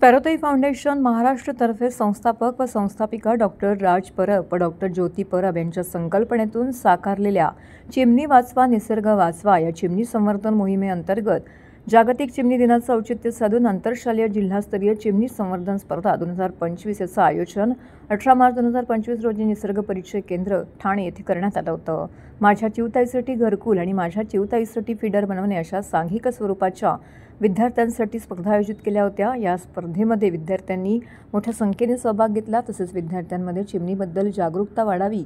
स्पॅरोताई foundation महाराष्ट्रतर्फे संस्थापक व संस्थापिका doctor राज परब व डॉक्टर ज्योती परब यांच्या संकल्पनेतून साकारलेल्या चिमणी वाचवा निसर्ग वाचवा या चिमणी संवर्धन मोहिमेअंतर्गत जागतिक चिमणी दिनाचं औचित्य साधून आंतरशालेय जिल्हास्तरीय चिमणी संवर्धन स्पर्धा 2025 याचं आयोजन 18 मार्च 2025 रोजी निसर्ग परिचय केंद्र ठाणे येथे करण्यात आलं होतं. माझ्या चिवताईसाठी घरकुल आणि माझ्या चिवताईसाठी फीडर बनवणे अशा सांघिक स्वरूपाच्या विद्यार्थ्यांसाठी स्पर्धा आयोजित केल्या होत्या. या स्पर्धेमध्ये विद्यार्थ्यांनी मोठ्या संख्येने सहभाग घेतला. तसेच विद्यार्थ्यांमध्ये चिमणीबद्दल जागरूकता वाढावी,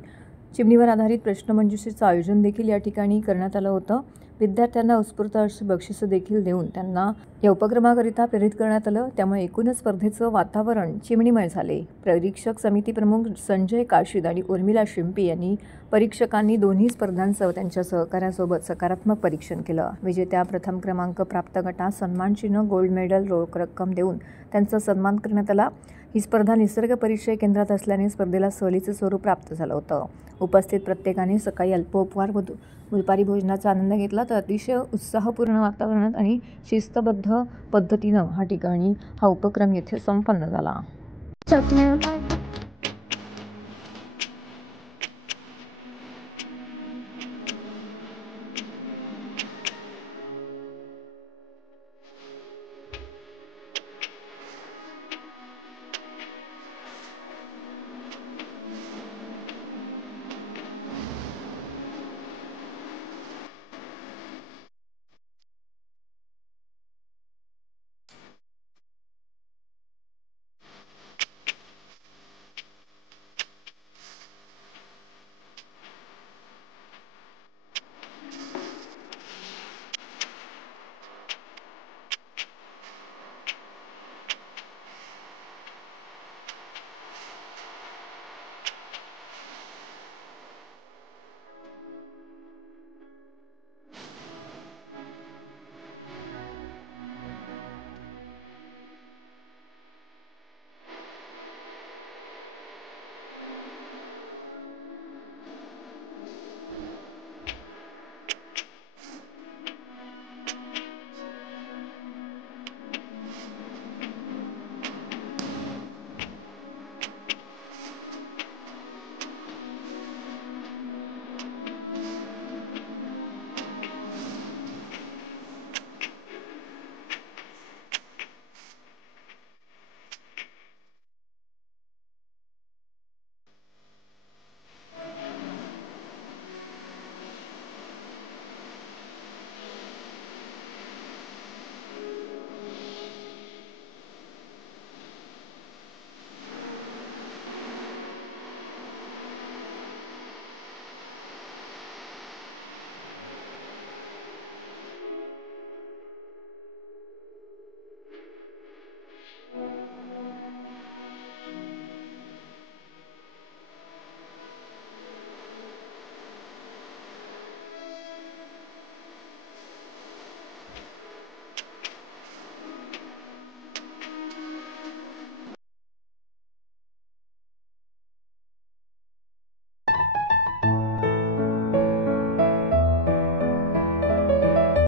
चिमणीवर आधारित प्रश्नमंजुषेचं आयोजन देखील या ठिकाणी करण्यात आलं होतं. विद्यार्थ्यांना उत्स्फूर्त अशी बक्षिसं देखील देऊन त्यांना या उपक्रमाकरिता प्रेरित करण्यात आलं. त्यामुळे एकूणच स्पर्धेचं वातावरण चिमणीमय झाले. परीक्षक समिती प्रमुख संजय काशीद आणि उर्मिला शिंपी यांनी परीक्षकांनी दोन्ही स्पर्धांचं त्यांच्या सहकाऱ्यासोबत सकारात्मक परीक्षण केलं. विजेत्या प्रथम क्रमांक प्राप्त गटास सन्मानचिन्ह, गोल्ड मेडल, रोख रक्कम देऊन त्यांचा सन्मान करण्यात आला. ही स्पर्धा निसर्ग परिचय केंद्रात असल्याने स्पर्धेला सहलीचं स्वरूप प्राप्त झालं होतं. उपस्थित प्रत्येकाने सकाळी अल्पोपहार व दुपारी भोजनाचा आनंद घेतला. तर अतिशय उत्साहपूर्ण वातावरणात आणि शिस्तबद्ध पद्धतीनं हा उपक्रम येथे संपन्न झाला.